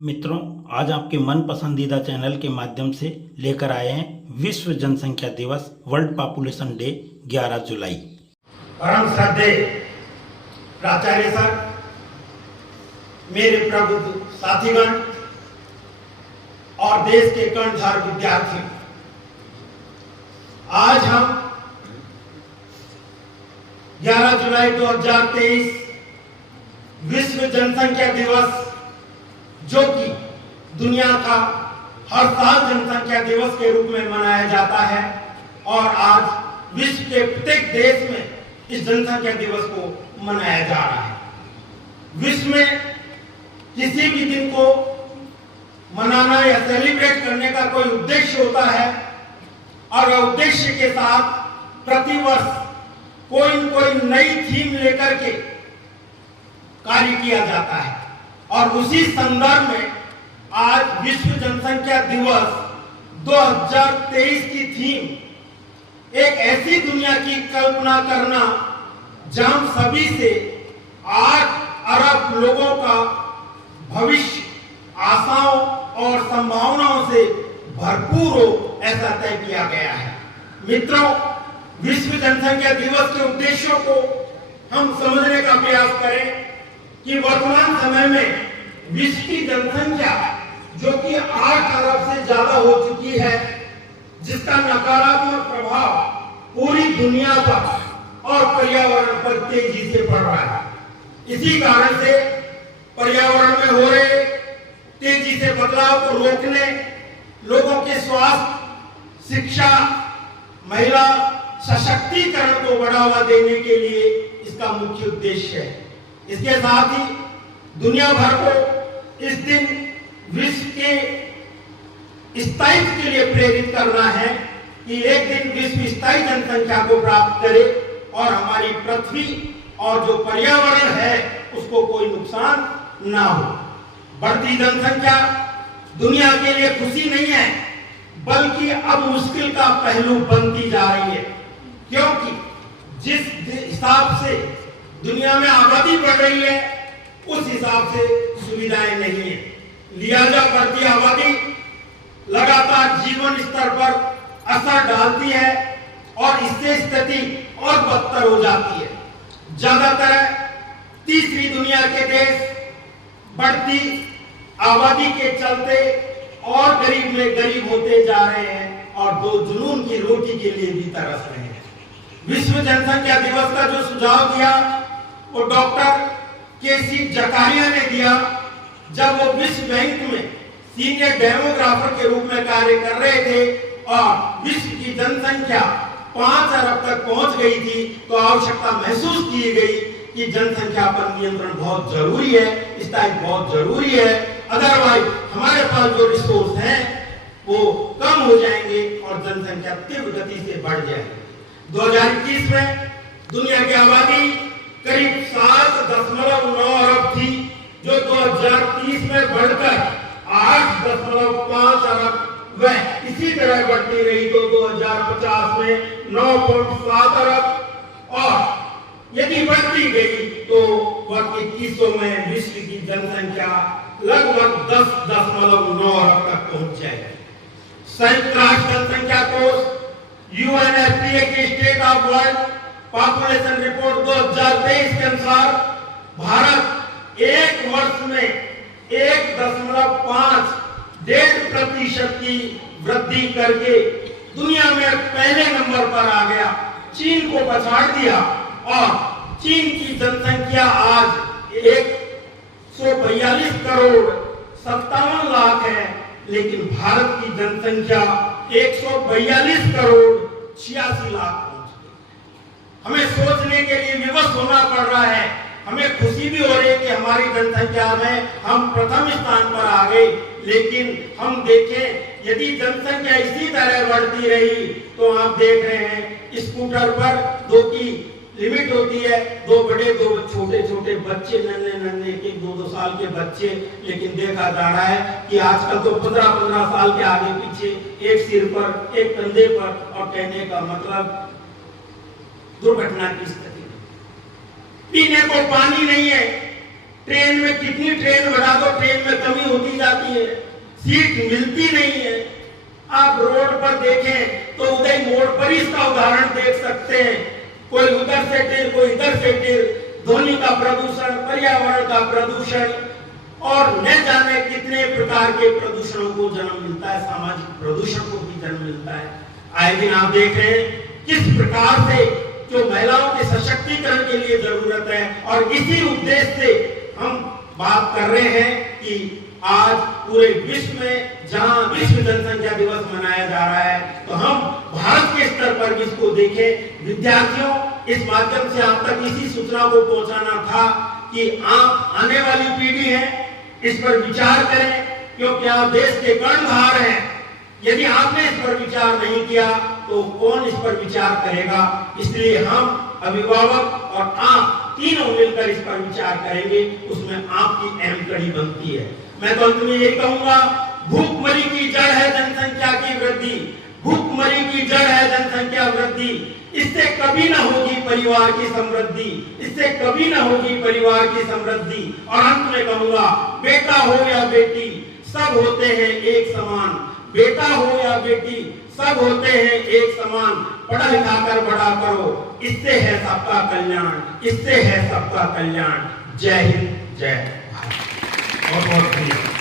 मित्रों, आज आपके मन पसंदीदा चैनल के माध्यम से लेकर आए हैं विश्व जनसंख्या दिवस वर्ल्ड पॉपुलेशन डे 11 जुलाई। परम श्रद्धेय प्राचार्य सर, मेरे प्रबुद्ध साथीगण और देश के कर्णधार विद्यार्थी, आज हम 11 जुलाई 2023 विश्व जनसंख्या दिवस, जो कि दुनिया का हर साल जनसंख्या दिवस के रूप में मनाया जाता है, और आज विश्व के प्रत्येक देश में इस जनसंख्या दिवस को मनाया जा रहा है। विश्व में किसी भी दिन को मनाना या सेलिब्रेट करने का कोई उद्देश्य होता है, और उद्देश्य के साथ प्रतिवर्ष कोई न कोई नई थीम लेकर के कार्य किया जाता है। और उसी संदर्भ में आज विश्व जनसंख्या दिवस 2023 की थीम एक ऐसी दुनिया की कल्पना करना जहां सभी से 8 अरब लोगों का भविष्य आशाओं और संभावनाओं से भरपूर हो, ऐसा तय किया गया है। मित्रों, विश्व जनसंख्या दिवस के उद्देश्यों को हम समझने का प्रयास करें कि वर्तमान समय में विश्व की जनसंख्या, जो कि 8 अरब से ज्यादा हो चुकी है, जिसका नकारात्मक प्रभाव पूरी दुनिया पर और पर्यावरण पर तेजी से पड़ रहा है। इसी कारण से पर्यावरण में हो रहे तेजी से बदलाव को रोकने, लोगों के स्वास्थ्य, शिक्षा, महिला सशक्तिकरण को बढ़ावा देने के लिए इसका मुख्य उद्देश्य है। इसके साथ ही दुनिया भर को इस दिन विश्व के स्थायित्व के लिए प्रेरित करना है कि एक दिन विश्व स्थायी जनसंख्या को प्राप्त करे और हमारी पृथ्वी और जो पर्यावरण है उसको कोई नुकसान ना हो। बढ़ती जनसंख्या दुनिया के लिए खुशी नहीं है, बल्कि अब मुश्किल का पहलू बनती जा रही है, क्योंकि जिस हिसाब से दुनिया में आबादी बढ़ रही है उस हिसाब से सुविधाएं नहीं है। लिहाजा बढ़ती आबादी लगातार जीवन स्तर पर असर डालती है और इससे स्थिति और बदतर हो जाती है। ज्यादातर तीसरी दुनिया के देश बढ़ती आबादी के चलते और गरीब में गरीब होते जा रहे हैं और दो जुनून की रोटी के लिए भी तरस रहे हैं। विश्व जनसंख्या दिवस का जो सुझाव दिया वो डॉक्टर के.सी. जकारिया ने दिया, जब वो विश्व बैंक में सीनियर डेमोग्राफर के रूप में कार्य कर रहे थे और विश्व की जनसंख्या 5 अरब तक पहुंच गई थी, तो आवश्यकता महसूस की गई कि जनसंख्या पर नियंत्रण बहुत जरूरी है, स्थायित्व बहुत जरूरी है, अदरवाइज हमारे पास जो रिसोर्स हैं वो कम हो जाएंगे और जनसंख्या तीव्र गति से बढ़ जाएगी। 2021 में दुनिया की आबादी करीब 7.9 अरब थी, जो 2030 में बढ़कर 8.5 अरब वह इसी तरह बढ़ती रही तो 2050 में 9.7 अरब, और यदि बढ़ती गई तो वह 2100 में विश्व की जनसंख्या लगभग 10.9 अरब तक पहुंच जाएगी। संयुक्त राष्ट्र जनसंख्या कोष यूएनएफपीए की state of world population report 2023 के अनुसार भारत एक वर्ष में 1.5% की वृद्धि करके दुनिया में पहले नंबर पर आ गया, चीन को पछाड़ दिया, और चीन की जनसंख्या आज 142 करोड़ 57 लाख है, लेकिन भारत की जनसंख्या 142 करोड़ 86 लाख। हमें सोचने के लिए विवश होना पड़ रहा है। हमें खुशी भी हो रही है कि हमारी जनसंख्या में हम प्रथम स्थान पर आ गए, लेकिन हम देखें यदि जनसंख्या इसी तरह बढ़ती रही तो आप देख रहे हैं स्कूटर पर 2 की लिमिट होती है, 2 बड़े 2 छोटे छोटे बच्चे, नन्हे नन्हे 1-2 साल के बच्चे, लेकिन देखा जा रहा है कि आजकल तो 15-15 साल के आगे पीछे, एक सिर पर एक कंधे पर, और कहने का मतलब दुर्घटना की स्थिति। पीने को पानी नहीं है, ट्रेन में कितनी ट्रेन बढ़ा दो ट्रेन में कमी होती जाती है, सीट मिलती नहीं है। आप रोड पर देखें तो उदय मोड़ पर ही इसका उदाहरण देख सकते हैं। कोई उधर से टिर, कोई इधर से टिर, ध्वनि का प्रदूषण, पर्यावरण का प्रदूषण और न जाने कितने प्रकार के प्रदूषणों को जन्म मिलता है, सामाजिक प्रदूषण को भी जन्म मिलता है। आए दिन आप देख रहे हैं किस प्रकार से जो महिलाओं के सशक्तिकरण के लिए जरूरत है, और इसी उद्देश्य से हम बात कर रहे हैं कि आज पूरे विश्व में जहां विश्व जनसंख्या दिवस मनाया जा रहा है, तो हम भारत के स्तर पर भी इसको देखें। विद्यार्थियों, इस माध्यम से आप तक इसी सूचना को पहुंचाना था कि आप आने वाली पीढ़ी है, इस पर विचार करें, क्योंकि आप देश के कर्णधार हैं। यदि आपने इस पर विचार नहीं किया तो कौन इस पर विचार करेगा? इसलिए हम अभिभावक और आप तीनों मिलकर इस पर विचार करेंगे, उसमें आपकी अहम कड़ी बनती है। मैं तो अंत में यही कहूंगा, भूखमरी की जड़ है जनसंख्या की वृद्धि, भूखमरी की जड़ है जनसंख्या वृद्धि। इससे कभी ना होगी परिवार की समृद्धि, इससे कभी ना होगी परिवार की समृद्धि। और अंत में कहूंगा, बेटा हो या बेटी सब होते हैं एक समान, बेटा हो या बेटी सब होते हैं एक समान। पढ़ा लिखा कर बड़ा करो, इससे है सबका कल्याण, इससे है सबका कल्याण। जय हिंद, जय भारत। बहुत बहुत धन्यवाद।